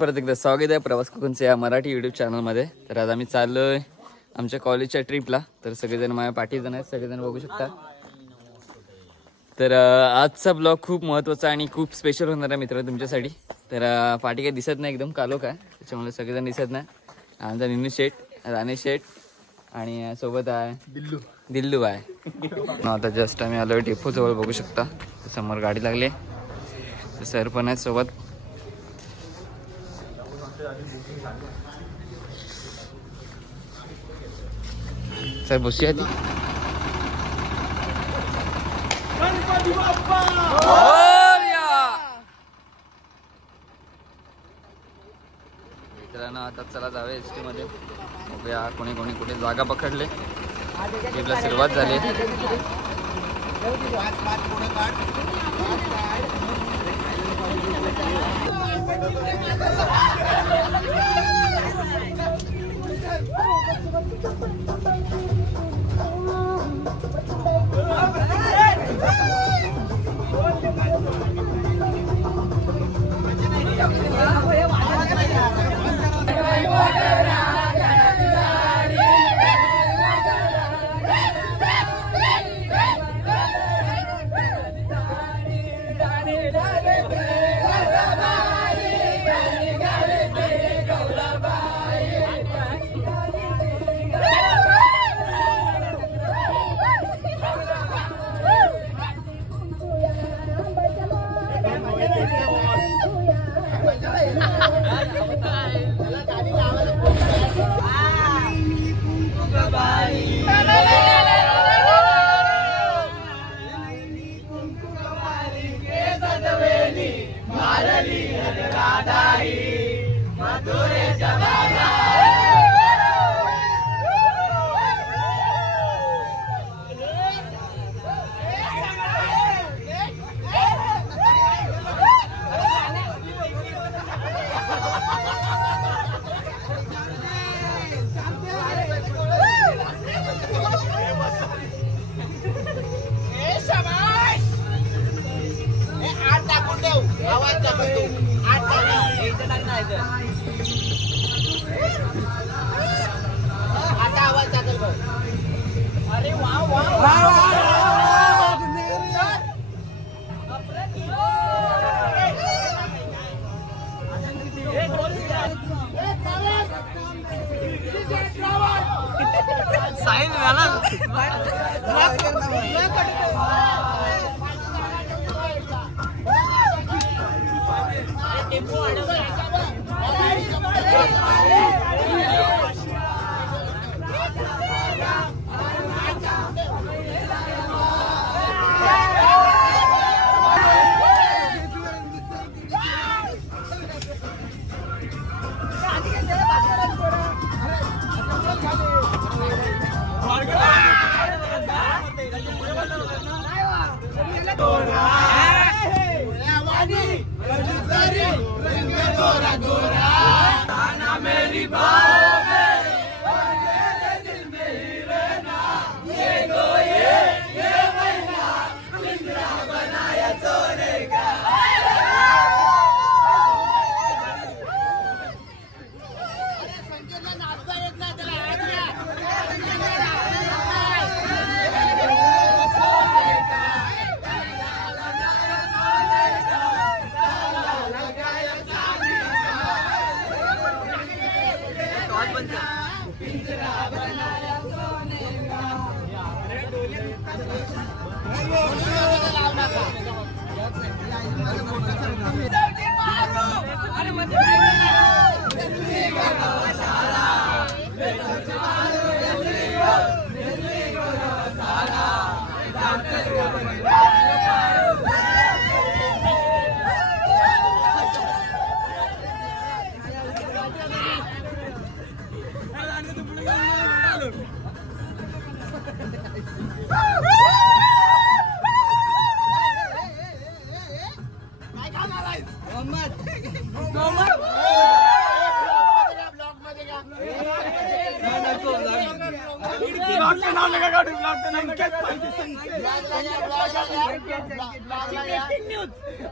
परत एकदा स्वागत आहे प्रवास कोकणचे या मराठी यूट्यूब चॅनलमध्ये. तर आज आम्ही चाललोय आमच्या कॉलेजच्या ट्रिपला. तर सगळेजण माझ्या पाठीजण आहेत, सगळेजण बघू शकता. तर आजचा ब्लॉग खूप महत्त्वाचा आणि खूप स्पेशल होणार आहे मित्र तुमच्यासाठी. तर पाठी काही दिसत नाही, एकदम कालो काय, त्याच्यामुळे सगळेजण दिसत नाही. आमचा निन्नू शेठ, राणे शेठ आणि सोबत आहे दिल्लू आहे. आता जस्ट आम्ही आलोय डेपो जवळ, बघू शकता समोर गाडी लागली. सर पण आहेत सोबत. सर बसूया ती. मित्रांनो आता चला जाऊया एसटी मध्ये. बघूया कोणी कोणी कुठे जागा पकडले. ट्रिपला सुरुवात झाली.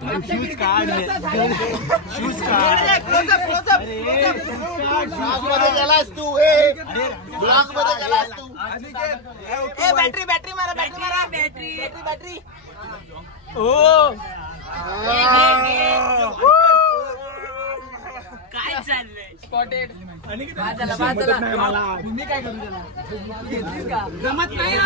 शूज काढ शूज काढ गेलास तू ब्लॉग मध्ये गेलास तू बॅटरी बॅटरी मारा बॅटरी मारा बॅटरी बॅटरी ओ काय चाललंय स्पॉटेड आणि मी काय करू त्याला जमत नाही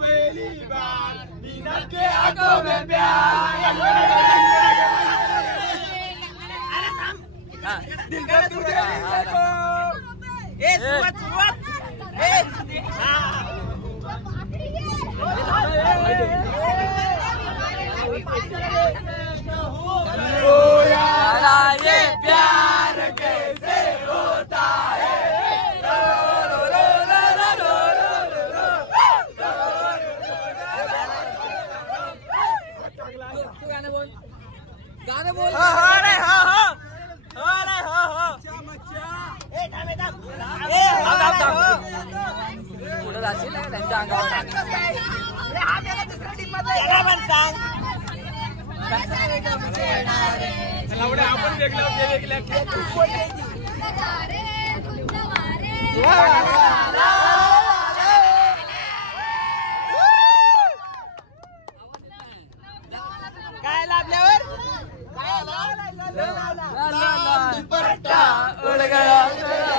पहली बार नीना के आंखों में प्यार दिल का तुझे देखो ए सुरुवात ओ यार ये प्यार कैसे होता है गाणं बोल अरे पुढे जाशील त्यांच्या अंगावर आपण काय लाभल्यावर उड़ गया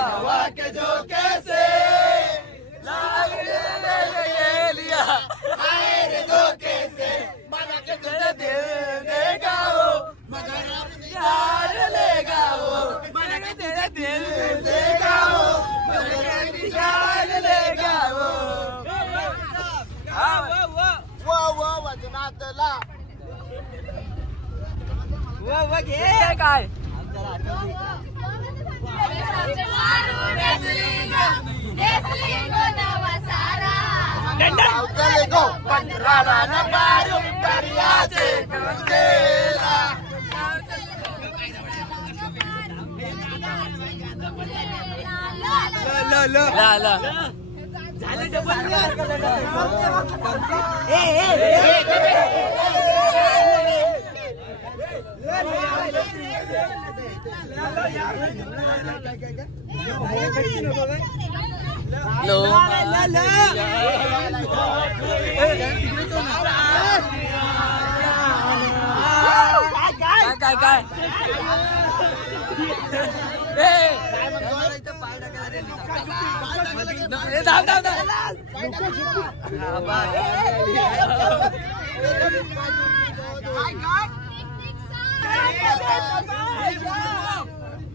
हवा के झोंके से लिया आए धोखे से मना के तुझे दिल देगा वो मगर यार लेगा वो मना के तेरे दिल देगा वो मगर यार लेगा वो वो वजनातला वो घे काय काय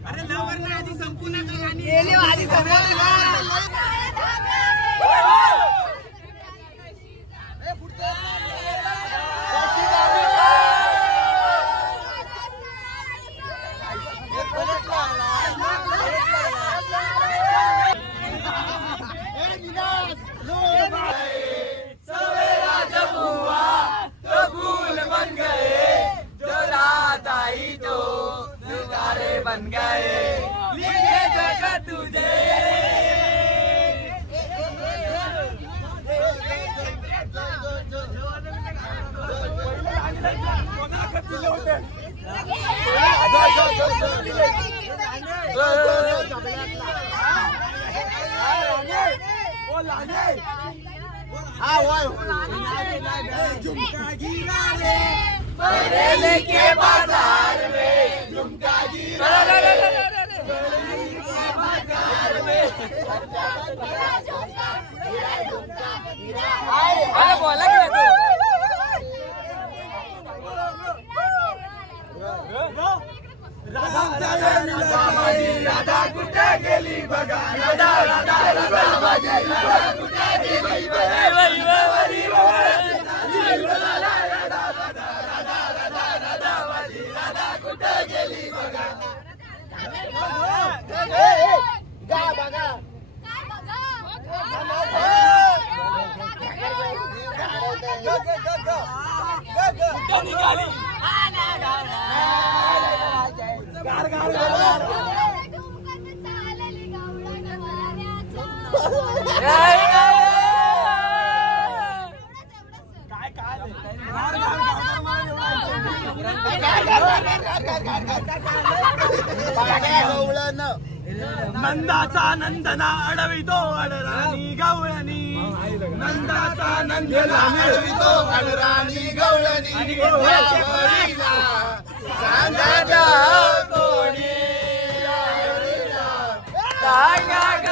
अरे लवर ना आधी संपूर्ण सवेरा जब हुआ तो फूल बन गए जो रात आई तो सितारे बन गए लिखे जगह तुझे झुमका गिरा रे बरेली के बाजार में झुमका गिरा बाजार में अरे बोला की राधा कुठे गेली बघा राधा राधा राधा कुठे गेली नंदाचा नंदना अडवितो अडराणी गवळणी नंदाचा नंदना अडवितो अडराणी गवळणी सांगा कोणी सांगा ग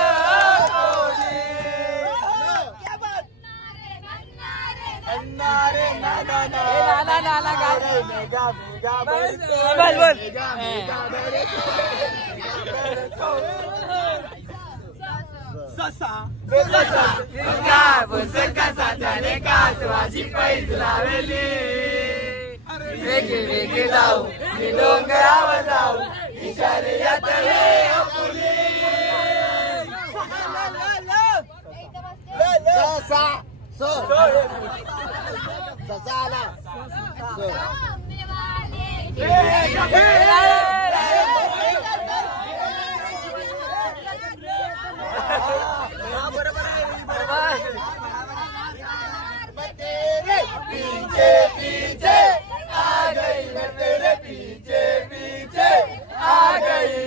त्याने कासवाची पैज लावली वेगे वेगे जाऊ मी डोंगरावर जाऊ इशारे यातले पीछे पीछे आ गई मैं तेरे पीछे पीछे आ गई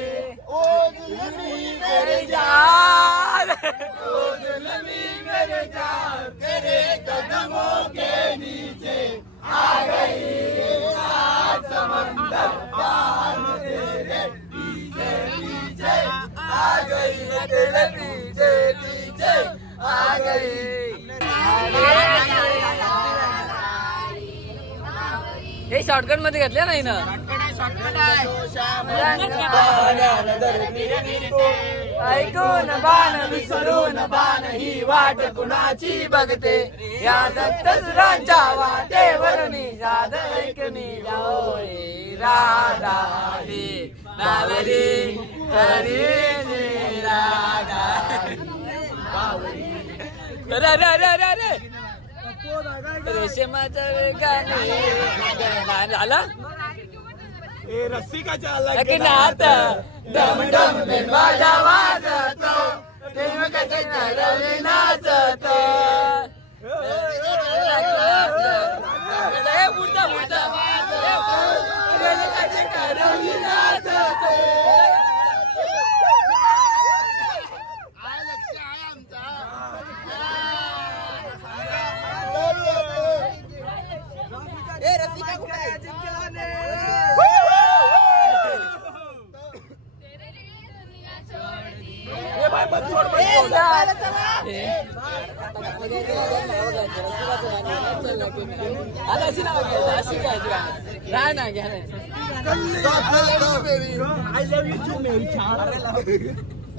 ओ जुल्मी मेरे जान ओ जुल्मी मेरे जान तेरे कदमों के नीचे आ गई सात समंदर पार तेरे पीछे पीछे आ गई मैं तेरे पीछे पीछे आ गई हे शॉर्टकट मध्ये घेतल्या नाही ना ऐकून बाण विसरून बाण ही वाट कुणाची बघते या दत्तसुरांच्या वाटेवरून जाद ऐकणी जाओळे राधा बावरी हरी राधा रे रेशमाचा गाणे झाला रसिकाच्या नात डम डम में बाजा वाजतो तेव्हा कसे करवे नाचतो बुडता बुडता कसे करवे नाचतो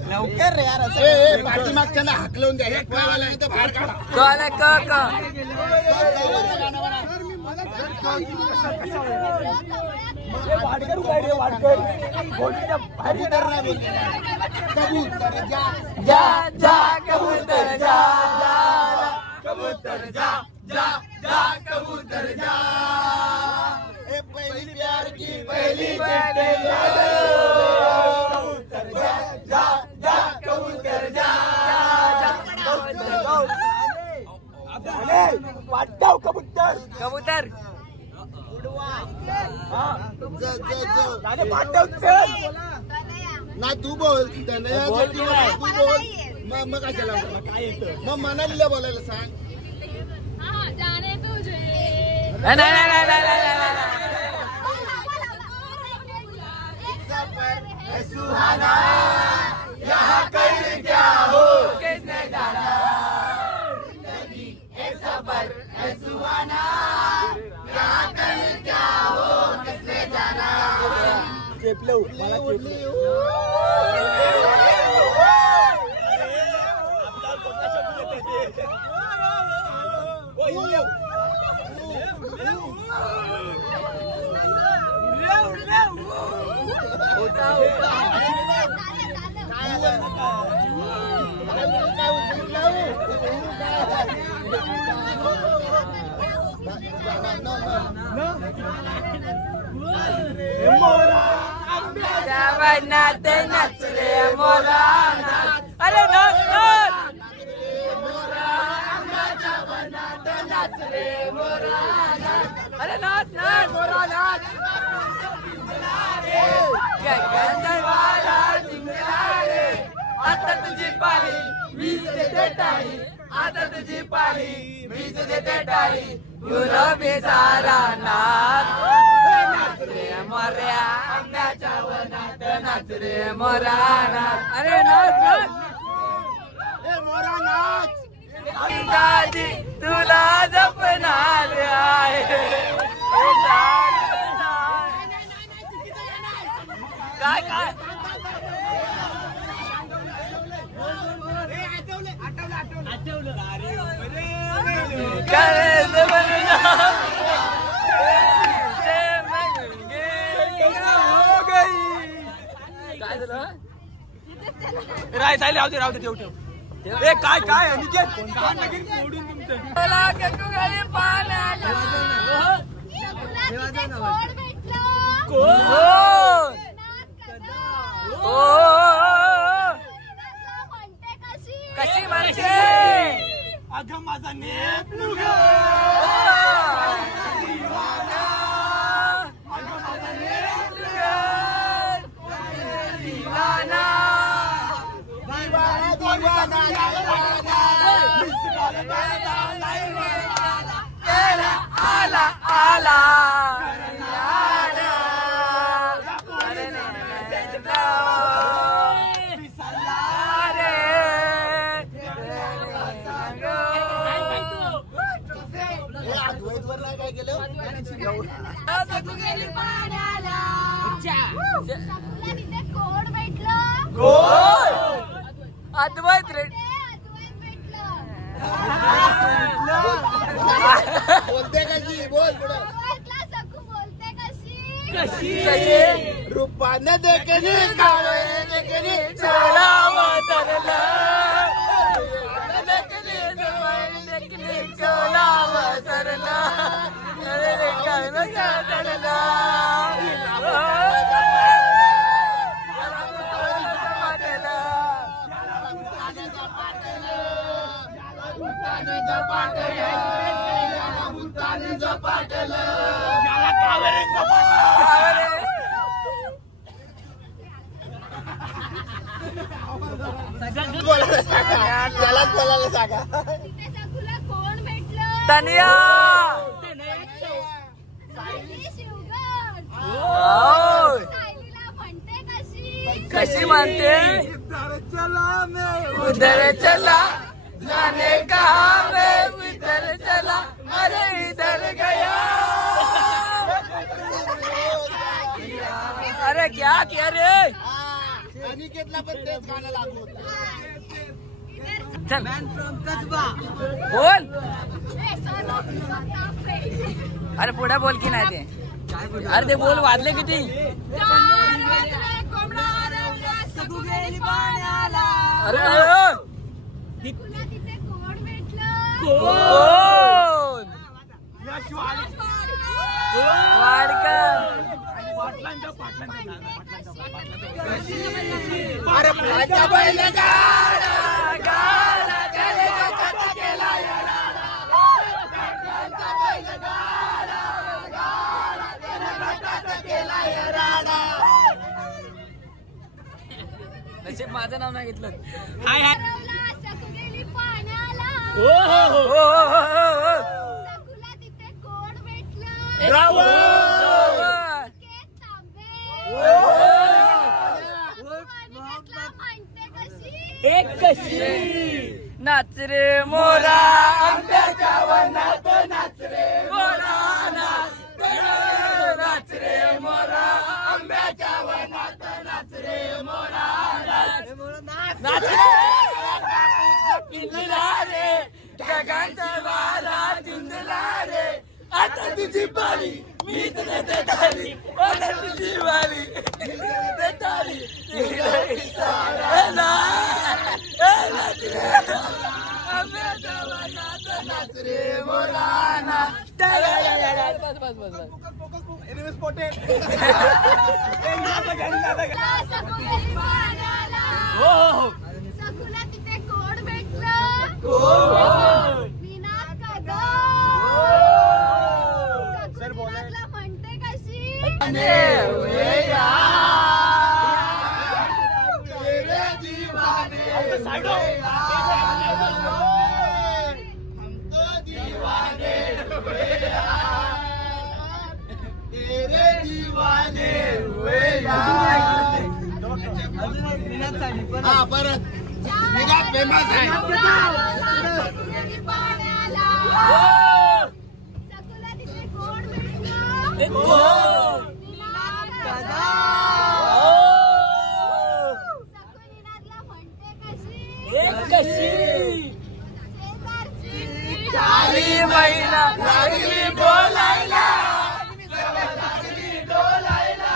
लवकर रे यार पाठीमागच्या हाकलवून द्या एक पायवाला इथं बाहेर काढा कबूतर जा जा जा कबूतर जा कबूतर जा जा जा कबूतर जा पहली प्यार की पहली चिट्ठी कबूतर जा जा जा कबूतर जा वाटव कबूतर कबूतर ना तू बोल तू बोल मग काय केलं मग मनालीला बोलायला सांग जाने तुझे सुहाना यहाँ कहीं क्या हो किसने जाना जिंदगी एक सफर है सुहाना यहाँ कहीं क्या हो किसने जाना चेपलो मला नाते नाचले मोरा अरे नाच नाच नाचले मोरा अरे नाच नाच मोरा नाच पाली मीच देते टाळी आता तुझी पाली मीच देते टाळी गुलाबी सारा नाच नाच रे मोऱ्या आंब्याच्या वनात नाच रे मोरा नाच अरे नाच नाच मोरा नाच दादी तुला जपणार आहे काय काय राय राहू दे राहू दे ठेव ठेव ए काय काय कशी म्हणते अगं माझा नेप आला आला अद्वैत रे बोलते कशी बोल कशी रूपाने देखणी काळे देखणी चलावा तरला देखणी चलावा तरला अरे काय तरला बोलायला सांगा कोण भेटलं तनिया सायलीला म्हणते कशी कशी म्हणते उधर चला जाने कहा मैं उधर चला अरे इधर गया अरे क्या किया रे अनिकेतला पण तेच गाणं लागलं होतं चल बोल अरे पुढे बोल की नाही ते अरे ते बोल वाजले किती अरे तिथे कोण भेटलं वाडकर अरे नशीब माझं नाव नाही घेतलं हाय हाय सकुलेली पाण्याला सकुला तिथे कोण भेटलं म्हणते कशी एक कशी नाच रे मोरा आंब्याच्या वनात नाच रे मोरा नाच नाच रे मोरा आंब्याच्या वनात नाच रे मोरा नाच नाच पिंजला रे जगांचा वारा जिंकला रे आता तुझी पाली मीच देते टाळी आता तुझी वाली देते टाळी नाच रे मोरा नाच बस बस बस सकुलेली पाण्याला सकुला तिथे कोण भेटलं विनात कदम सकुला म्हणते कशी हम तो दीवाने हुए यार, तेरे दीवाने हुए यार. हा परत निघा फेमस आहे. सकुला तिथे गोड भेटलं. सकुनीनाथला म्हणते कशी शेजारची काली महिना लागली बोलायला, लागली डोलायला,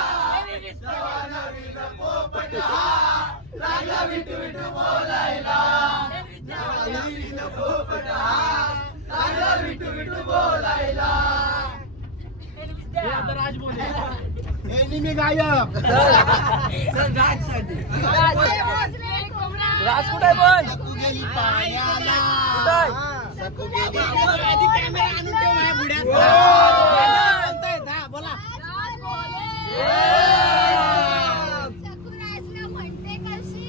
नवीन पोपट हा लागला विटू विटू बोलायला, नवीन पोपट हा लागला विटू विटू बोलायला. मी गायब राज कुठे पण सकू गेली पाण्याला. सकुराजला म्हणते कशी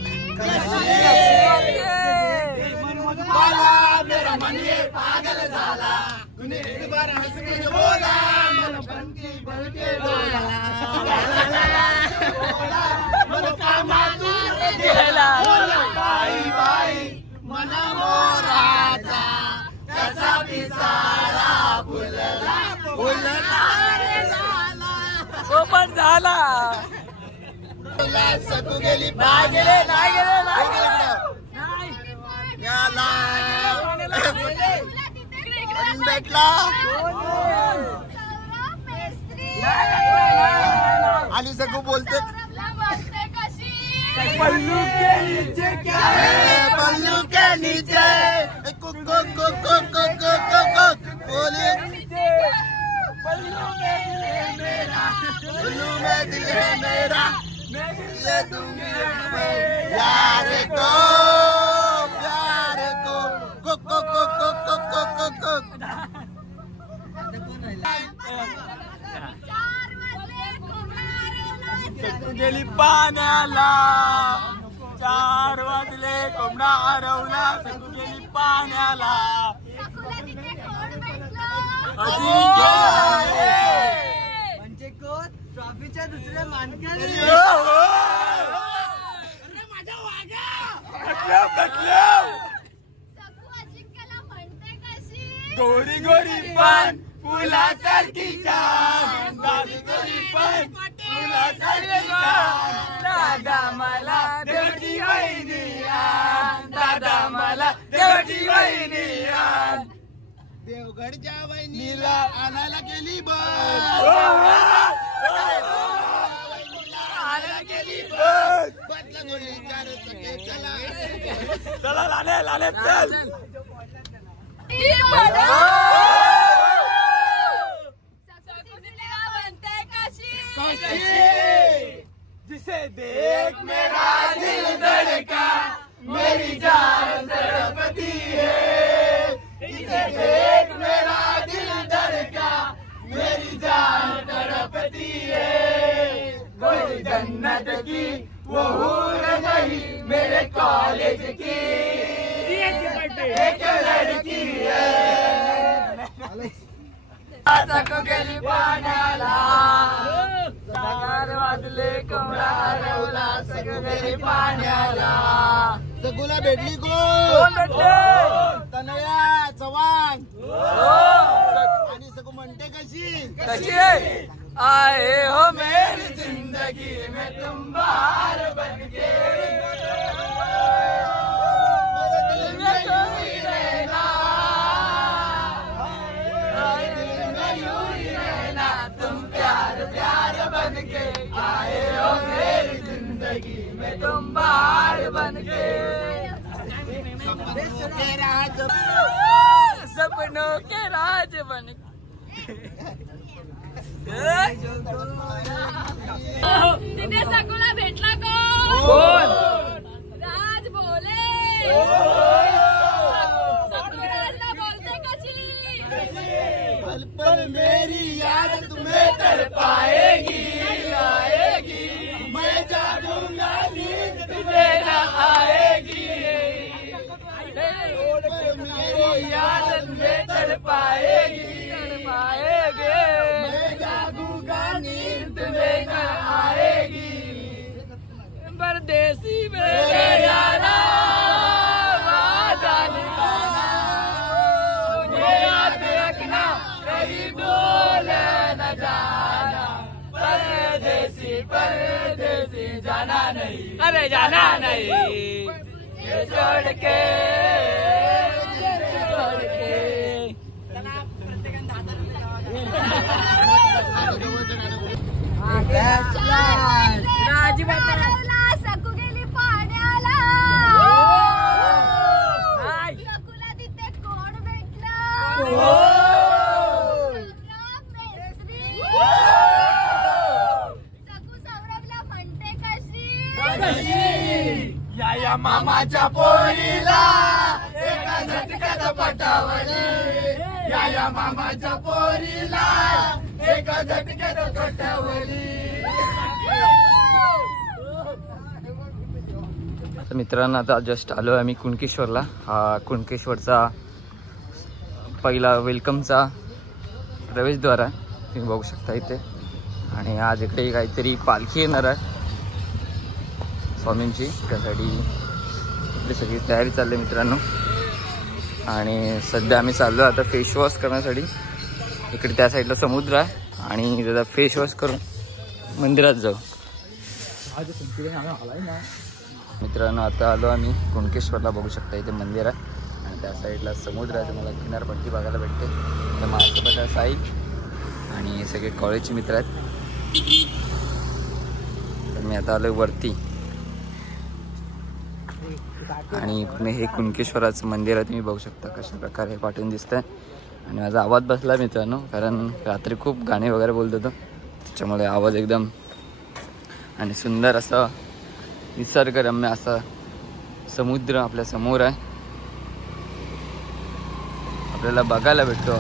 बोला मेरा मन ये पागल झाला, तूने इस बार हंस के बोला, मन बनके बनके बोला, मन कामातून गेला, बोला बाई बाई मन मोराचा कसा पिसारा फुलला, फुलला रे झाला, तो पण झाला. सकू गेली गेले नाही गेले नाही गेले याला भेटला सौरभ मेस्त्री आणि सकू बोलते सौरभला म्हणते कशी पल्लू के नीचे क्या है, पल्लू के नीचे cook cook cook cook cook cook बोले पल्लू में दिल है मेरा, पल्लू में दिल है मेरा, ये दूंगी प्यार को, प्यार को cook cook cook cook cook cook cook. 4 वाजले कोंबडा गेली पाण्याला, 4 वाजले कोंबडा हरवला, सकू गेली पाण्याला. सकुला तिथे कोण भेटलं. म्हणजे कोण ट्रॉफीच्या दुसऱ्या मानकरी. सकू अजिंक्यला म्हणते कशी गोरी गोरी पण फुलासारखी छान, गोरी गोरी पण फुलासारखी छान. दादा मला देवची वहिनी आण, दादा मला देवची वहिनी आण. देवगडच्या वहिनीला आणायला गेली बस, आणायला गेली बस. बसला गोडी 4 चाकी चला, चला लाले लाले चल. सकुला म्हणते कशी जिसे देख मेरा दिल धड़का, मेरी जान तड़पती है. जिसे देख मेरा दिल धड़का, मेरी जान तड़पती है. कोई जन्नत की वो हूर नहीं, मेरे कॉलेज की एक लड़की है. सकू गेली पाण्याला, 4 वाजले कोंबडा हरवला, सकू गेली पाण्याला. सकूला भेटली कोण भेटले, तनया चव्हाण. आणि सकू म्हणते कशी कशी आए हो मेरी जिंदगी में तुम बाहर बन के, मेरे दिल में यूं ही रहना, दिल में यूं ही रहना, तुम प्यार प्यार बन के आए हो मेरी जिंदगी में तुम बाहर बन के. सपनों के राज बन तिथे सकुला भेटला कोण? राज बोले. सकुराजला बोलते कशी पल पल मेरी याद तुम्हें तड़पाएगी, आएगी. मैं जागूंगा नींद तुझे न आएगी. पाएगी तड़पाएगे, मैं जागूंगा नींद तुम्हें न आएगी, परदेसी मेरे यारा वादा निभाना, मुझे याद रखना कहीं भूल न जाना, परदेसी परदेसी जाना नहीं, अरे जाना नहीं, ये छोड़ के छोड़ के। पाण्याला सकू गेली पाण्याला, सकूला तिथे कोण भेटलं, सकू सौरभला म्हणते कशी, या मामाच्या पोरीला एका झटक्यात पटावली, या मामाच्या पोरीला एका झटक्यात पटावली. तर मित्रांनो आता जस्ट आलो आम्ही कुणकेश्वरला. हा कुणकेश्वरचा पहिला वेलकमचा प्रवेशद्वार आहे, तुम्ही बघू शकता इथे. आणि आज इकडे काहीतरी पालखी येणार आहे स्वामींची, त्यासाठी इकडे सगळी तयारी चालली मित्रांनो. आणि सध्या आम्ही चाललो आता फेस वॉश करण्यासाठी. इकडे त्या साईडला समुद्र आहे आणि त्याचा फेस वॉश करून मंदिरात जाऊ. मित्रांनो आता आलो आम्ही कुणकेश्वरला, बघू शकता इथे मंदिर आहे आणि त्या साईडला समुद्र आहे, तुम्हाला किनारपट्टी बघायला भेटते. तर माझ्यासोबत साई आणि सगळे कॉलेजचे मित्र आहेत. तर मी आता आलो वरती आणि हे कुणकेश्वराचं मंदिर आहे, तुम्ही बघू शकता कशा प्रकारे पाठवून दिसतंय. आणि माझा आवाज बसला मित्रांनो, कारण रात्री खूप गाणे वगैरे बोलत होतो, त्याच्यामुळे आवाज एकदम. आणि सुंदर असा निसर्गरम्य असा समुद्र आपल्या समोर आहे, आपल्याला बघायला भेटतो.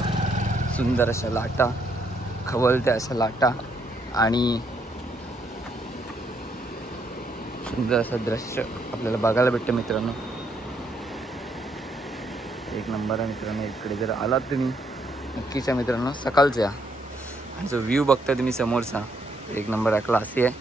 सुंदर अशा लाटा, खवळत्या अशा लाटा आणि सुंदर असं दृश्य आपल्याला बघायला भेटतं मित्रांनो. एक नंबर आहे मित्रांनो. इकडे जर आलात तुम्ही नक्कीच आहे मित्रांनो, सकाळचं या. आणि जो व्ह्यू बघता तुम्ही समोरचा, एक नंबर आहे, क्लासी आहे.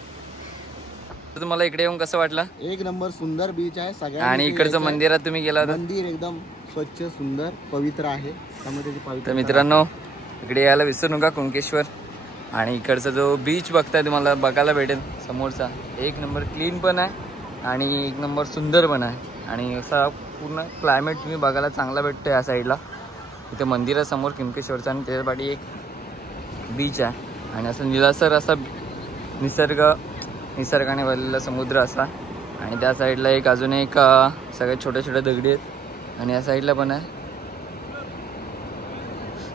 तुम्हाला इकडे येऊन कसं वाटलं? एक नंबर, सुंदर बीच आहे सगळ्या. आणि इकडचं मंदिरात तुम्ही गेला, मंदिर एकदम स्वच्छ सुंदर पवित्र आहे, त्यामुळे त्याची पवित्र. तर मित्रांनो इकडे यायला विसरू नका कुणकेश्वर. आणि इकडचा जो बीच बघताय तुम्हाला बघायला भेटेल समोरचा, एक नंबर क्लीन पण आहे आणि एक नंबर सुंदर पण आहे. आणि असा पूर्ण क्लायमेट तुम्ही बघायला चांगला भेटतो या साईडला. इथे मंदिरासमोर कुणकेश्वरचा आणि त्याच्या पाठी एक बीच आहे आणि असं निळासर असा निसर्गाने भरलेला समुद्र असा. आणि त्या साईडला एक अजून एक सगळ्यात छोट्या छोट्या दगडी आहेत आणि या साईडला पण आहे.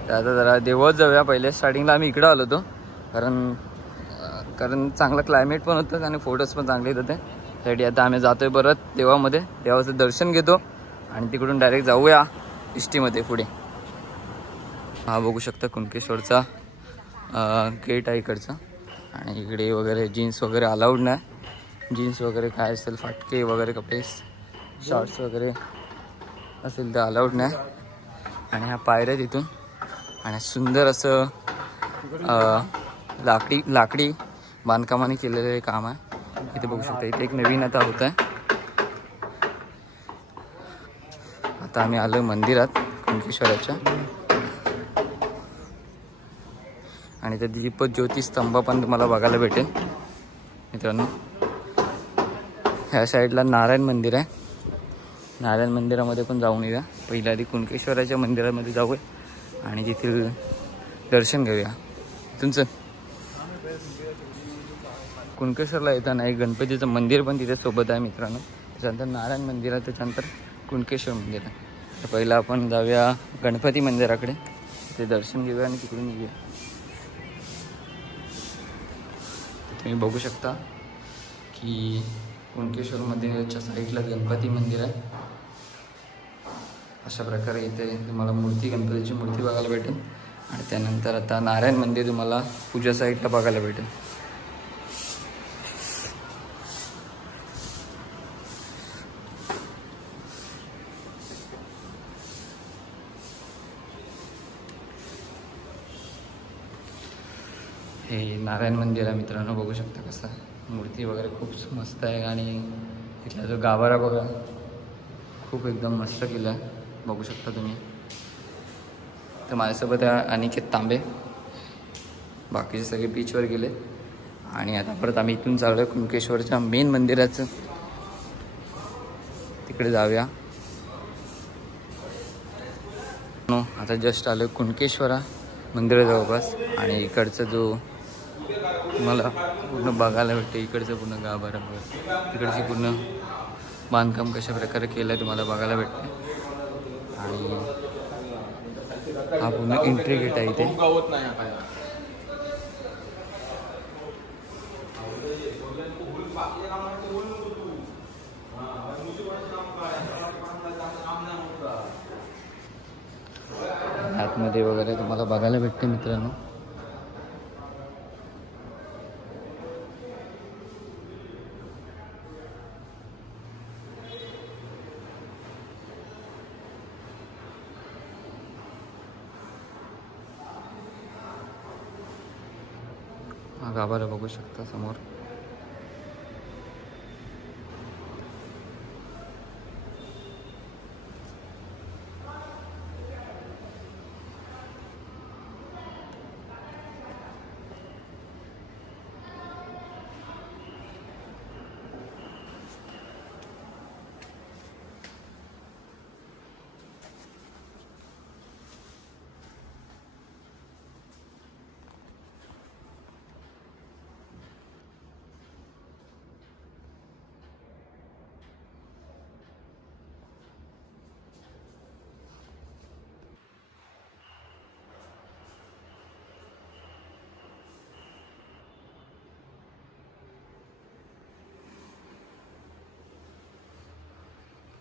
तर आता जरा देवात जाऊया. पहिले स्टार्टिंगला आम्ही इकडं आलो होतो, कारण चांगलं क्लायमेट पण होतं आणि फोटोज पण चांगले येत होते. त्यासाठी आता आम्ही जातोय परत देवामध्ये, देवाचं दर्शन घेतो आणि तिकडून डायरेक्ट जाऊया इष्टीमध्ये पुढे. हा बघू शकता कुणकेश्वरचा गेट आहे इकडचा. आणि इकडे वगैरे जीन्स वगैरे अलाउड नाही, जीन्स वगैरे काय असेल फाटके वगैरे कपडे शॉर्ट्स वगैरे असेल तर अलाउड नाही. आणि ह्या पायऱ्या तिथून आणि सुंदर असं लाकडी बांधकामाने केलेलं काम आहे. इथे बघू शकता, इथे एक नवीन आता होत आहे. आता आम्ही आलो मंदिरात कुणकेश्वराच्या. आणि त्या दीप ज्योती स्तंभ पण तुम्हाला बघायला भेटेल मित्रांनो. ह्या साईडला नारायण मंदिर आहे, नारायण मंदिरामध्ये पण जाऊन येऊया. पहिल्या आधी कुणकेश्वराच्या मंदिरामध्ये जाऊया आणि तिथील दर्शन घेऊया. तुमचं कुणकेश्वरला येताना एक गणपतीचं मंदिर पण तिथे सोबत आहे मित्रांनो. त्याच्यानंतर नारायण मंदिर आहे, त्याच्यानंतर कुणकेश्वर मंदिर आहे. तर पहिलं आपण जाऊया गणपती मंदिराकडे, तिथे दर्शन घेऊया आणि तिकडून येऊया. तुम्ही बघू शकता की कुणकेश्वर मंदिराच्या साईडला गणपती मंदिर आहे. अशा प्रकारे इथे तुम्हाला गणपतीची मूर्ती बघायला भेटेल. आणि त्यानंतर आता नारायण मंदिर तुम्हाला पूजा साईडला बघायला भेटेल. हे नारायण मंदिर आहे मित्रांनो, बघू शकता कसं मूर्ती वगैरे खूप मस्त आहे. आणि तिथला जो गाभारा बघा खूप एकदम मस्त केला आहे, बघू शकता तुम्ही. तर माझ्यासोबत आहे अनिकेत तांबे, बाकीचे सगळे बीचवर गेले. आणि आता परत आम्ही इथून चाललो आहे कुणकेश्वरच्या मेन मंदिराचं, तिकडे जाऊया. आता जस्ट आलो कुणकेश्वरा मंदिरा जवळपास. आणि इकडचं जो तुम्हाला पूर्ण बघायला भेटते, इकडचं पूर्ण गाभारा बघा, इकडची पूर्ण बांधकाम कशा प्रकारे केलं आहे तुम्हाला बघायला भेटते. आणि हा पूर्ण एंट्री गेट आहे इथे. आतमध्ये वगैरे तुम्हाला बघायला भेटते मित्रांनो. हा गाभारा बघू शकता समोर.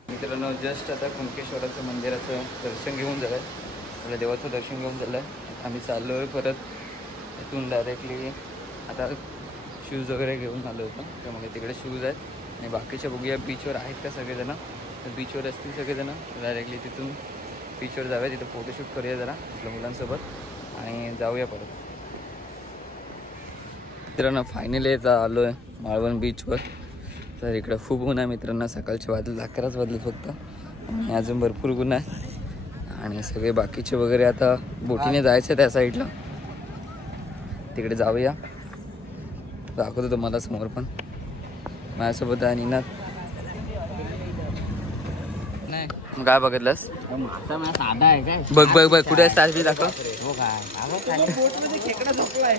मित्रांनो जस्ट आता कुणकेश्वराचं मंदिराचं दर्शन घेऊन झालं आहे, आपल्या देवाचं दर्शन घेऊन झालं आहे. आम्ही चाललो आहे परत इथून डायरेक्टली. आता शूज वगैरे घेऊन आलो होतो, त्यामुळे तिकडे शूज आहेत. आणि बाकीच्या बघूया बीचवर आहेत का सगळेजणं. तर बीचवर असतील सगळेजणं, डायरेक्टली तिथून बीचवर जाऊया, तिथं फोटोशूट करूया जरा आपल्या मुलांसोबत आणि जाऊया परत. मित्रांनो फायनली आता आलो आहे मालवण बीचवर. तर इकडं खूप ऊन आहे मित्रांनो, सकाळचे वाजले 11च वाजलेत फक्त, आणि अजून भरपूर ऊन आहे. आणि सगळे बाकीचे वगैरे आता बोटीने जायचं त्या साईडला, तिकडे जाऊया. दाखवतो तुम्हाला समोर. पण माझ्यासोबत आहे निनाद. नाही काय बघितलंस? साधा आहे काय? बघ बघ बघ कुठे आहे स्टार बी दाखव. हो काय खेकडा झोपलाय.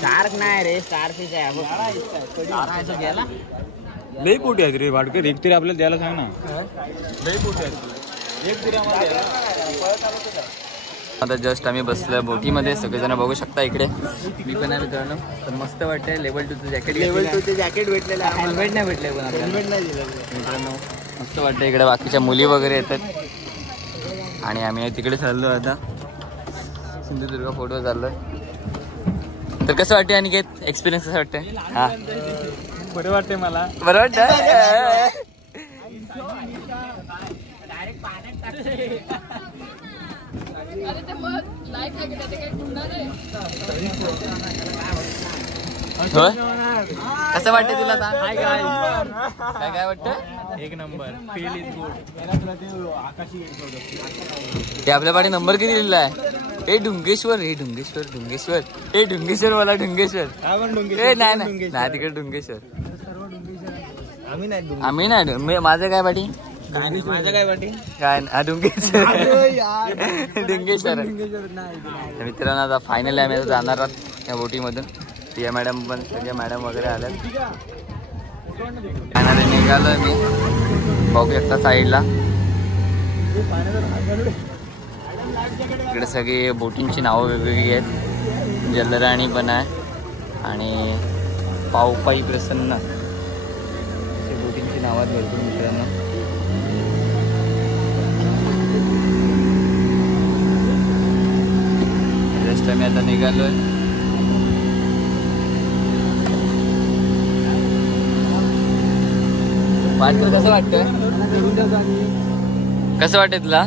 शार्क नाही रे, स्टार फिश आहे. गेला लई पोटी आहेत रे वाटकर. एक तरी आपल्याला द्यायला सांग ना. लई पोटी आहेत, एक तरी आम्हाला. आता जस्ट आम्ही बसलोय बोटीमध्ये, सगळेजण बघू शकता इकडे. मी पण आहे मित्रांनो. तर मस्त वाटतंय. लेवल 2चं जॅकेट, लेवल 2चे जॅकेट भेटलेलं आहे, हेल्मेट नाही भेटलंय पण आपल्याला. हेल्मेट नाही दिलं मित्रांनो मस्त वाटतं. इकडे बाकीच्या मुली वगैरे येतात आणि आम्ही तिकडे चाललो आता सिंधुदुर्ग फोटो चाललोय. तर कसं वाटतंय अनिकेत, एक्सपिरियन्स कसं वाटतंय? हा बरं वाटतंय मला. बरं वाटतं. कसं वाटतंय तुला सांग. काय काय वाटतं? एक नंबर. Feel is good. हे आपल्या पाठी नंबर किती लिहिला आहे? हे ढुंगेश्वर, हे ढुंगेश्वर, ढुंगेश्वर, हे ढुंगेश्वर मला ढुंगेश्वर. हे नाही नाही नाही तिकडे ढुंगेश्वर. आम्ही नाही. माझं काय पाठी? माझं काय वाटी काय ढुंगेश्वर. ढुंगेश्वर. मित्रांनो आता फायनली आम्ही आता जाणार आहोत या बोटीमधून. या मॅडम पण, सगळ्या मॅडम वगैरे आल्यात. फायनली निघालोय मी, बघू शकता साईडला. इकडे सगळी बोटिंगची नावं वेगवेगळी आहेत. जलराणी पण आहे आणि पावपाई प्रसन्न, अशी बोटिंगची नावं आहेत भरपूर मित्रांनो. जस्ट आम्ही आता निघालोय. वाटतं कसं वाटतंय? कसं वाटतंय तुला?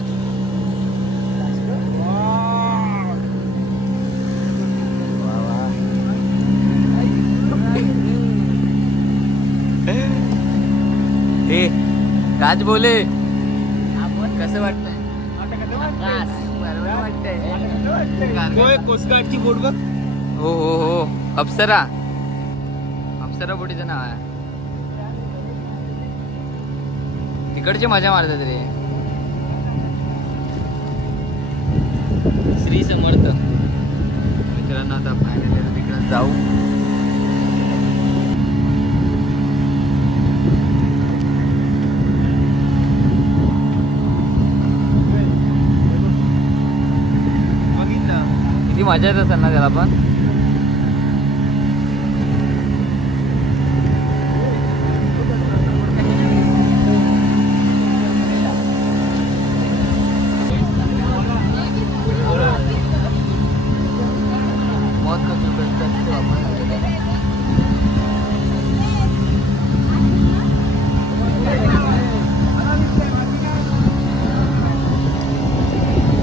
राज बोले कसं वाटतंय? कोस्टगार्डची बोट बघ. हो हो हो अप्सरा बोटीचं नाव आहे. तिकडची मजा मारतात रे. श्री समर्थ मित्रांनो. आता फायनली तिकडे जाऊ. किती मजा येत असेल ना त्याला पण.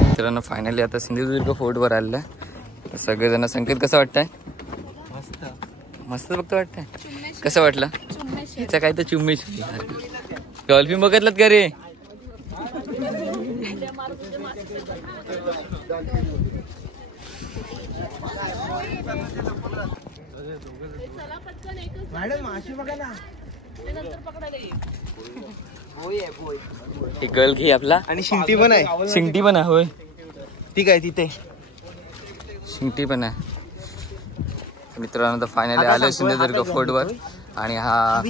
मित्रांनो फायनली आता सिंधुदुर्ग फोर्टवर आलेलं आहे. सगळेजण. संकेत कसं वाटतंय? मस्त फक्त वाटतंय. कसं वाटलं? हिचं काय तर चुम्मेश. डॉल्फिन बघितलं का रे? मॅडम माशी बघा ना. हे गर्ल घे आपला. आणि शिंगटी पण आहे. शिंगटी पण आहे. होय ठीक आहे तिथे शिंगटी पण आहे. मित्रांनो तर फायनली आलो सिंधुदुर्ग फोर्टवर. आणि हा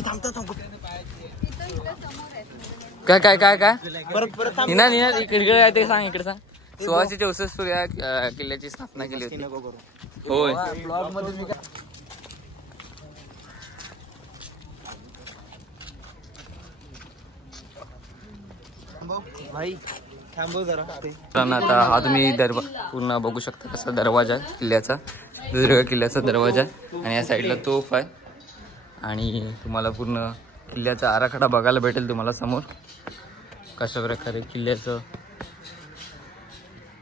काय काय काय काय परत निना इकडे ते सांग. इकडे सांग. 1664 या किल्ल्याची स्थापना केली होती. होय भाई थांबव जरा. आता हा तुम्ही पूर्ण बघू शकता कसा दरवाजा आहे किल्ल्याचा. सिंधुदुर्ग किल्ल्याचा दरवाजा आहे. आणि या साईडला तोफ आहे. आणि तुम्हाला पूर्ण किल्ल्याचा आराखडा बघायला भेटेल तुम्हाला समोर. कशा प्रकारे किल्ल्याचं.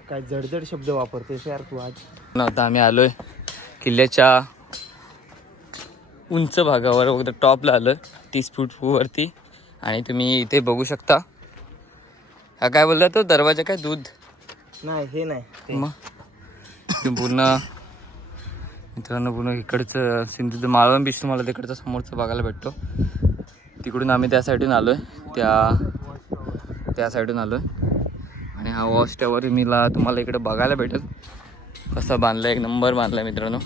काय जडजड शब्द वापरतेस यार तू आज. आता आम्ही आलोय किल्ल्याच्या उंच भागावर वगैरे टॉपला आलोय 30 फूट वरती. आणि तुम्ही इथे बघू शकता. हा काय बोलता तो दरवाजा काय दूध नाही हे नाही मग पूर्ण. मित्रांनो पूर्ण इकडचं सिंधुदुर्ग मालवण बीच तुम्हाला तिकडचा समोरचा बघायला भेटतो. तिकडून आम्ही त्या साईडून आलोय. त्या साईडून आलोय. आणि हा वॉच टॉवर मीला तुम्हाला इकडे बघायला भेटेल कसा बांधलाय. एक नंबर बांधलाय मित्रांनो.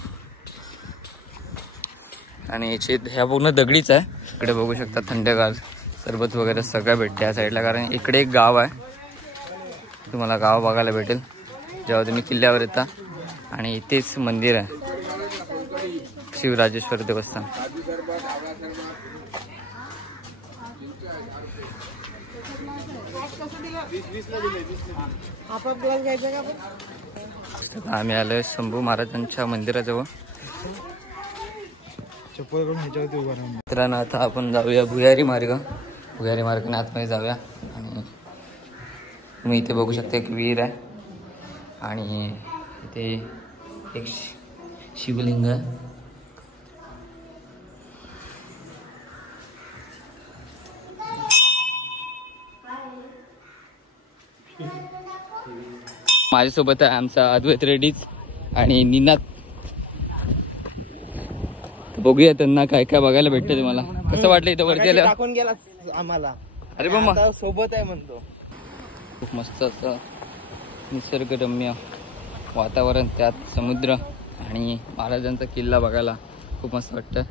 आणि याची ह्या पूर्ण दगडीच आहे. इकडे बघू शकता थंडगार सरबत वगैरे सगळं भेटते या साईडला. कारण इकडे एक गाव आहे. तुम्हाला गाव बघायला भेटेल जेव्हा तुम्ही किल्ल्यावर येता. आणि इथेच मंदिर आहे शिवराजेश्वर देवस्थान. आम्ही आलोय शंभू महाराजांच्या मंदिराजवळ. मित्रांनो आता आपण जाऊया भुयारी मार्गाने आतमध्ये जाऊया. आणि तुम्ही इथे बघू शकता एक विहीर आहे. आणि इथे एक शिवलिंग आहे. माझ्यासोबत आहे आमचा अद्वैत रेड्डीज आणि निनाद. बघूया त्यांना काय काय बघायला भेटतं. तुम्हाला कसं वाटलं इथं वरती आलं? टाकून गेला आम्हाला. अरे बाबा आता सोबत आहे म्हणतो. खूप मस्त असं निसर्गरम्य वातावरण. त्यात समुद्र आणि महाराजांचा किल्ला बघायला खूप मस्त वाटतं.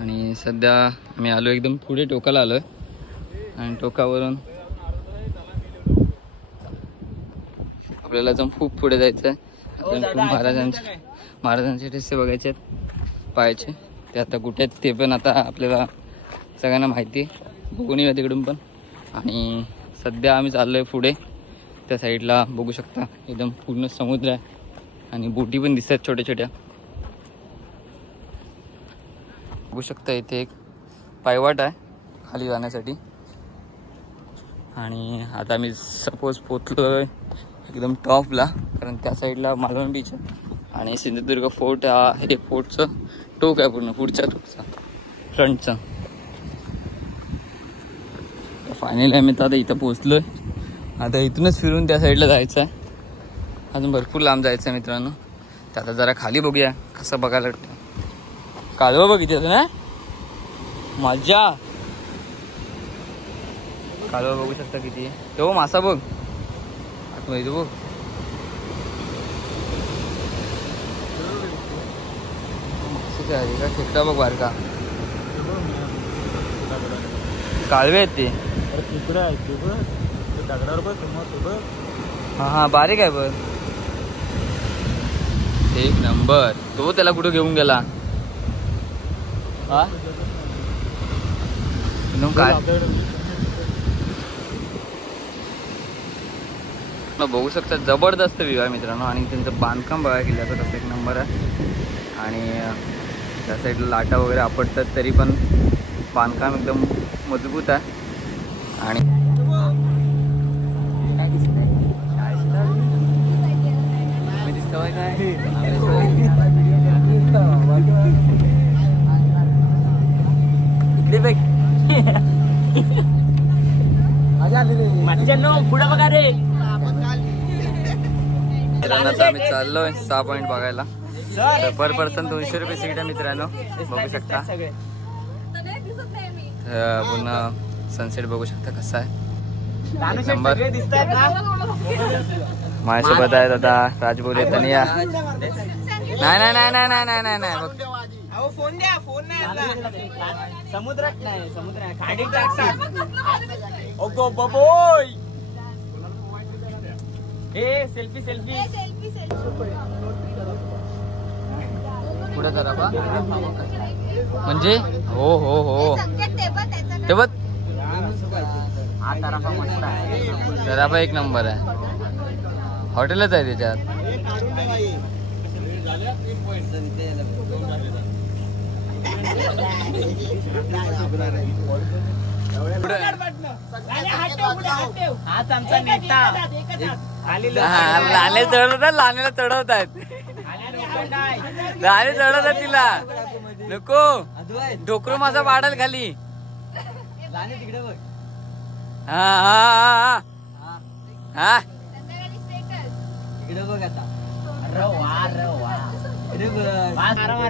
आणि सध्या आम्ही आलो एकदम पुढे टोकाला आलोय. आणि टोकावरून आपल्याला अजून खूप पुढे जायचं आहे. अजून खूप महाराजांचे ठिस्से बघायचे आहेत पायाचे. ते आता कुठे आहेत ते पण आता आपल्याला सगळ्यांना माहिती आहे. बघून येऊया तिकडून पण. आणि सध्या आम्ही चाललोय पुढे. त्या साईडला बघू शकता एकदम पूर्ण समुद्र आहे. आणि बोटी पण दिसतात छोट्या छोट्या. बघू शकता इथे एक पायवाट आहे खाली जाण्यासाठी. आणि आता आम्ही सपोज पोचलोय एकदम टॉपला. कारण त्या साईडला मालवण बीच आहे. आणि सिंधुदुर्ग फोर्ट हा हे फोर्टचं टोक आहे पूर्ण पुढच्या टोकचा फ्रंटचा. फायनली आम्ही आता इथं पोहोचलोय. आता इथूनच फिरून त्या साईडला जायचं आहे. अजून भरपूर लांब जायचं आहे मित्रांनो. तर आता जरा खाली बघूया कसं बघायला कालवा बघ इथे ना मजा. कालवा बघू शकता किती आहे. तो मासा बघ आतमध्ये तो बघ. का खेकडा बघ बारका. कालवे आहेत ते. हा हा बारीक आहे बघ. एक नंबर. तो त्याला कुठं घेऊन गेला हा काय बघू शकता. जबरदस्त व्ह्यू आहे मित्रांनो. आणि त्यांचं बांधकाम बघा किल्ल्याचं कसं एक नंबर आहे. आणि त्या साईडला लाटा वगैरे आपटतात तरी पण बांधकाम एकदम मजबूत आहे. आणि पुढे बघा रे. आता आम्ही चाललोय 6 पॉईंट बघायला. पर पर्सन 200 रुपये सीट आहे मित्रांनो. बघू शकता. पुन्हा सनसेट बघू शकता कसा आहे. नंबर माझ्यासोबत आहेत आता राजबोले तनिया. नाही नाही नाही नाही नाही नाही नाही बघ. फोन द्या. फोन नाही समुद्रात नाही. समुद्र खाडीत बबोय. ए सेल्फी सेल्फी. पुढे करा बा. म्हणजे हो हो हो ते बघ. तराफा एक नंबर आहे. हॉटेलच आहे त्याच्यात. हाच आमचा नेता. लाले चढवतात. लानेला चढवतायत. लाले चढवतात तिला. नको डोकरू माझा वाढल खाली. हा हा हा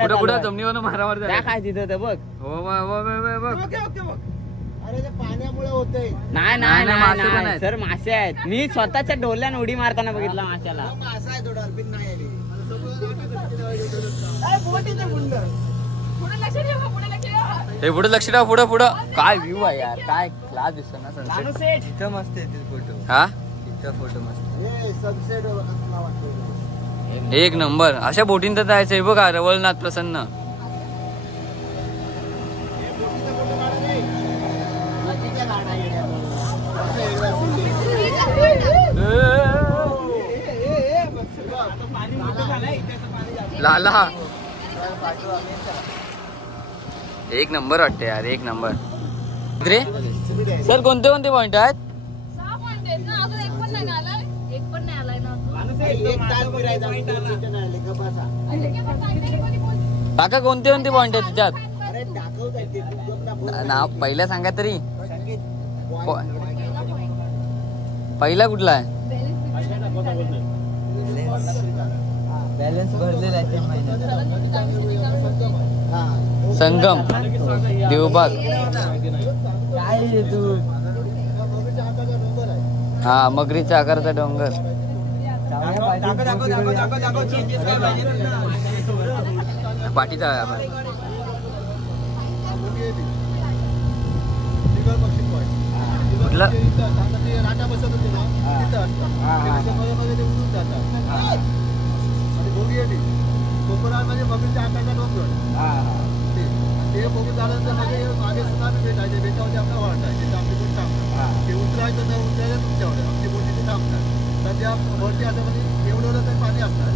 कुठं कुठं जमिनीवर मारावर काय तिथं बघ. हो बघ. अरे ते पाण्यामुळे होतंय. नाही नाही, नाही मासे पण नाही आहेत. सर मासे आहेत. मी स्वतःच्या डोल्याने उडी मारताना बघितला माशाला. मासा आहे तो डॉल्फिन नाही आहे. हे पुढे लक्ष ठेवा. पुढं पुढं काय व्ह्यू आहे यार. काय क्लास दिसतो ना सनसेट. इथं मस्त येतील फोटो. हा इथं फोटो मस्त. सनसेट वाटतो. एक नंबर. अशा बोटीन तर जायचंय बघा. रवळनाथ प्रसन्न. लाला एक नंबर वाटते यार. एक नंबर. रे सर कोणते कोणते पॉइंट आहेत. 6 पॉइंट आहेत ना. अजून एक पण नाही आलाय. एक पण नाही आलाय ना अजून. एक तास फिरायचा. काका कोणते कोणते पॉइंट आहेत त्याच्यात. अरे दाखवत ना पहिला सांगा तरी. पहिला कुठला आहे. बॅलन्स भरलेला आहे 3 महिन्यात. संगम देवबाग. काय तू. हा मगरीच्या आकाराचा डोंगर. पाठीचा आहे आपण. कुठला राजा बसत होते ना कोकणामध्ये मगरीच्या आकाराचा डोंगर. ते बघून झाल्यानंतर मागे सुद्धा भेटायचे. बेटावरती आपला वाट आहे. तिथे आपली बोट थांबतात. ते उतरायचं न उतरायचं तुमच्यावर. आपली बोट तिथे थांबतात. सध्या वरती आता म्हणजे एवढं तर पाणी असणार.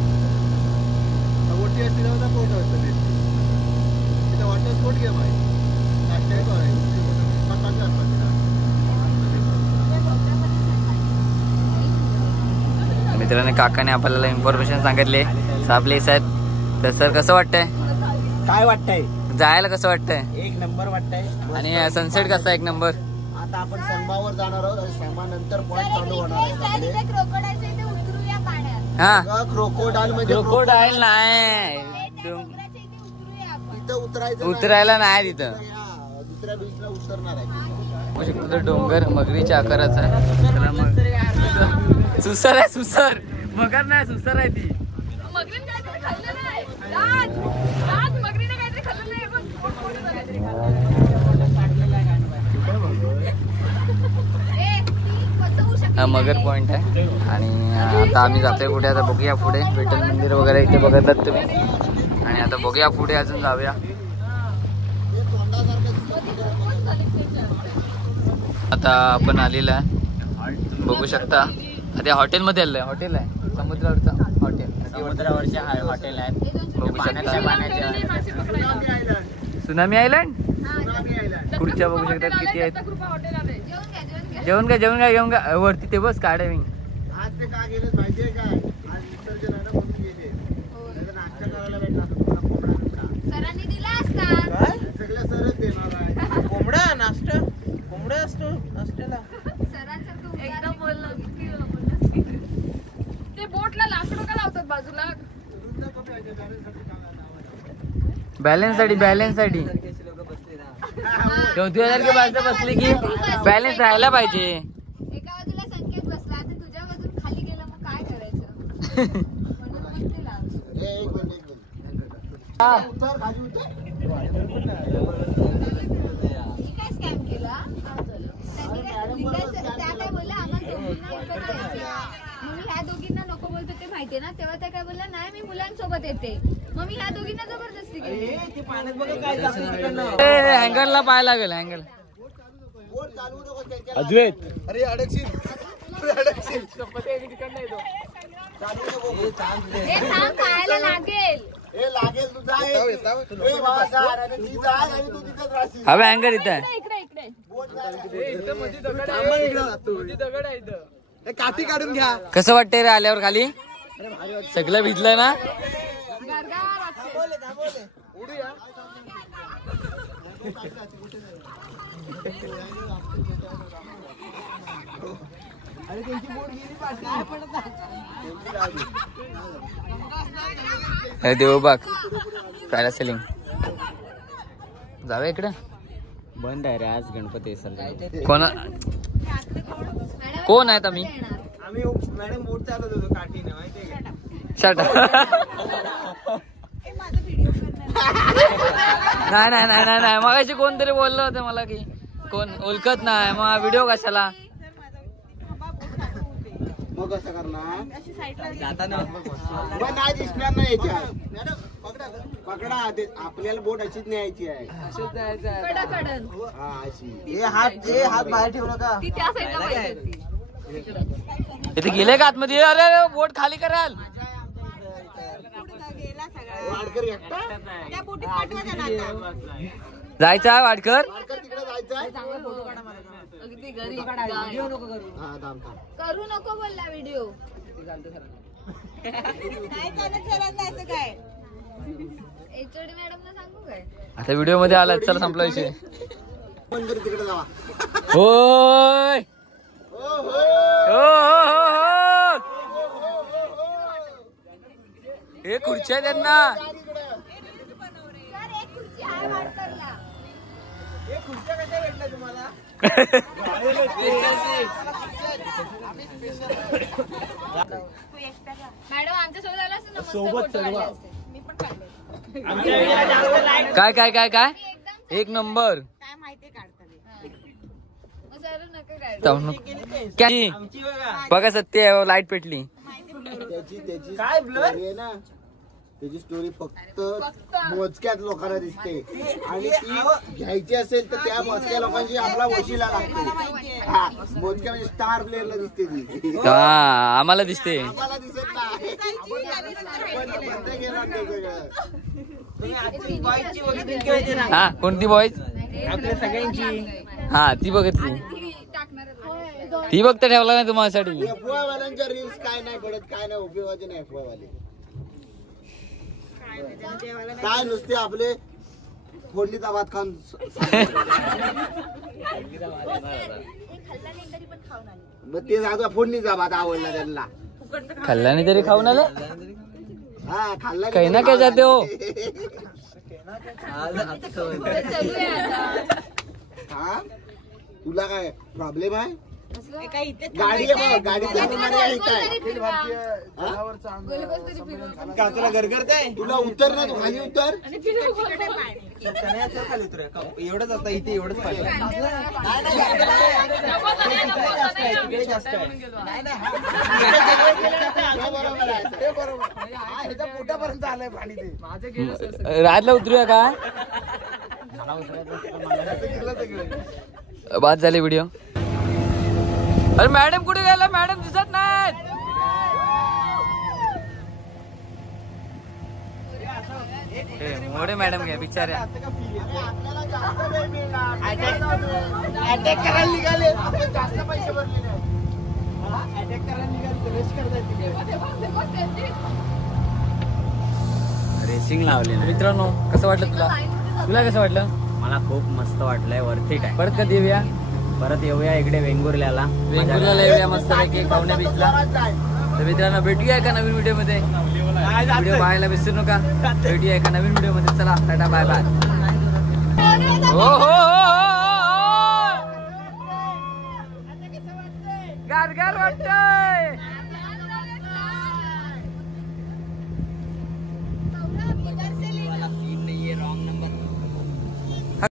वरती फिरवता पोट असतं. तिथं वाटतं पोट गेम आहे. नाश्ता करायचं असतात. मित्रांनो काकाने आपल्याला इन्फॉर्मेशन सांगितले. 6 प्लेस आहेत. तर सर कसं वाटतंय. काय वाटतंय. जायला कसं वाटतंय. एक नंबर वाटतंय. आणि सनसेट कसा एक नंबर. आता आपण संगमावर जाणार आहोत आणि संगमानंतर पॉईंट चालू होणार आहे आपले. हा क्रोकोडाईल म्हणजे क्रोकोडाईल नाही तिथं उतरायचं उतरायला नाही तिथं. दुसऱ्या बीचला उतरणार आहे. बघू शकतो तो डोंगर मगरीच्या आकाराचा आहे. त्याला मग सुसर आहे सुसर, मगर नाही सुसर आहे ती. मगरीने काहीतरी खाल्लं नाही. राज मगरीने काहीतरी खाल्लं नाही. बघ, पोट मोठं झालं काहीतरी खाल्लं. हा मगर पॉइंट आहे. आणि आता आम्ही जातोय पुढे. आता बघूया पुढे विठ्ठल मंदिर वगैरे इथे बघतात तुम्ही. आणि आता बघूया पुढे अजून जाऊया. आता आपण आलेला आहे बघू शकता. आता हॉटेलमध्ये आलेलं आहे. हॉटेल आहे समुद्रावरचं हॉटेल. समुद्रावरचे हॉटेल आहेत बघू शकता. सुनामी आयलँड पुढच्या बघू शकतात किती आहेत. जेवण का जेवण का वरती ते बस काढावी. आज ते का गेले माहितीये काय? आज विसर्जन आहे ना म्हणून गेले. नाहीतर नाश्ता करायला भेटला असता तुला कोंबडा बिबडा. सरांनी दिला असता. सगळ्या सरच देणार आहे. कोंबडा नाश्ता कोंबडा असतो नाश्त्याला. सरांसारखं एकदम बोललं. ते बोटला लाकडं का लावतात बाजूला? बॅलन्स साठी 20,000 बाजू बसली की बॅलन्स राहायला पाहिजे. एका बाजूला संकेत बसला आता तुझ्या बाजून खाली गेलं मग काय करायचं? म्हणून मग ते लावलं. एक मिनिट उतर खाली उतर. मी काय स्कॅम केला? त्या काय बोलल्या आम्हाला दोघींना इकडे यायचं. मग मी ह्या दोघींना नको बोलतो ते माहितीये ना. तेव्हा त्या काय बोलल्या नाही मी मुलांसोबत येते. मग मी ह्या दोघींना जबरदस्ती केली. ते पाण्यात बघा काय जातं तिकडनं. हँगरला पाय लागेल हँगर. बोट चालवू नको त्यांच्या. अद्वैत अरे अडकशील अडकशील. हे थांब खायला लागेल. हे लागेल तुझा ए बाबा जा आणि ती जा आणि तू तिथेच राहशील. हवे हँगर इथे आहे. इकडे इकडे काठी काढून घ्या. कसं वाटतंय रे आल्यावर खाली? सगळं भिजलंय ना. देवबाग पॅरासेलिंग जाऊया इकडे. बंद आहे रे आज गणपती कोण आहेत आम्ही? आम्ही मॅडम बोट चालवत होतो काठीने माहितीये का? शट नाही मगाशी कोणतरी बोललं होतं मला की कोण ओळखत नाही मग व्हिडिओ कशाला. मग कसं करणार? नाही दिसणार नाही याच्यात. पकडा आपल्याला बोट अशीच न्यायची आहे. कडकडन हा अशी. हे हात बाहेर ठेवू नका. ती त्या साईडला पाहिजे ती. इथे गेले का आतमध्ये? अरे बोट खाली कराल. वाडकर एकटा जायचं आहे वाडकर. तिकडे जायचं आहे. अगदी घरी हा थांब थांब. करू नको बोलला व्हिडिओ. एचओडी मॅडमला सांगू काय? आता व्हिडिओ मध्ये आला चला संपला विषय. मंदिर तिकडे जावा. होय हे खुर्च्या आहेत त्यांना. सर एक खुर्ची आहे वाडकरला. खुर्च्या कशा भेटल्या तुम्हाला? मॅडम आमच्या सोबत आला असं सोबत मी पण काढले. काय काय काय काय एक नंबर. काय माहितीये काढताना सर नका काय. आमची बघा बघा सत्य लाईट पेटली. त्याची काय ब्लर आहे ना. त्याची स्टोरी फक्त मोजक्याच लोकांना दिसते आणि ती घ्यायची असेल तर त्या मोजक्या लोकांची आपला वशिला लागतो. हा मोजक्या म्हणजे स्टार प्लेअरला दिसते ती. हा आम्हाला दिसते. आम्हाला दिसत नाही. बंद केला ते सगळं. बॉयची बघितली की माहिती ना? हा कोणती बॉईज? आपल्या सगळ्यांची. हा ती बघितली. ती बघता ठेवला नाही तुम्हासाठी. एफवाय वाल्यांच्या रील्स काय नाही पडत काय नाही उपयोगाचे नाही. एफवाय वाले काय नुसते आपले फोडणीचा भात खाऊन मग ते आता फोडणीचा भात आवडला त्यांना. खाल्ला नाही तरी खाऊन आलं हा खाल्ला काही ना काय जाते हो. हा तुला काय प्रॉब्लेम आहे? गाडी आहे बघ, गाडी चालवणारी आहे इथं आहे. का तुला गरगरत आहे? तुला उतर ना, तू खाली उतर. खाली उतर एवढंच आता इथे एवढंच पाहिजे. पोटापर्यंत आलंय पाणी ते. रातला उतरूया का? बाद झाली व्हिडिओ. अरे मॅडम कुठे गेला? मॅडम दिसत नाही. मोठे मॅडम घ्या बिचाऱ्या. अटॅक करायला निघाले, आपण जास्त पैसे भरले नाही. अटॅक करायला निघाले, रेस्ट करतायत तिकडे. रेसिंग लावली. मित्रांनो कसं वाटलं तुला? तुला कसं वाटलं? मला खूप मस्त वाटलंय, वरती आहे. परत कधी येऊया? परत येऊया इकडे वेंगुर्ल्याला. वेंगुर्ल्याला येऊया मस्त पैकी खावण्या बीचला. तर मित्रांनो भेटूया एका नवीन व्हिडिओ मध्ये. व्हिडिओ पाहायला विसरू नका. भेटूया एका नवीन व्हिडिओ मध्ये. चला टाटा बाय बाय. हो हो गार गार वाटत.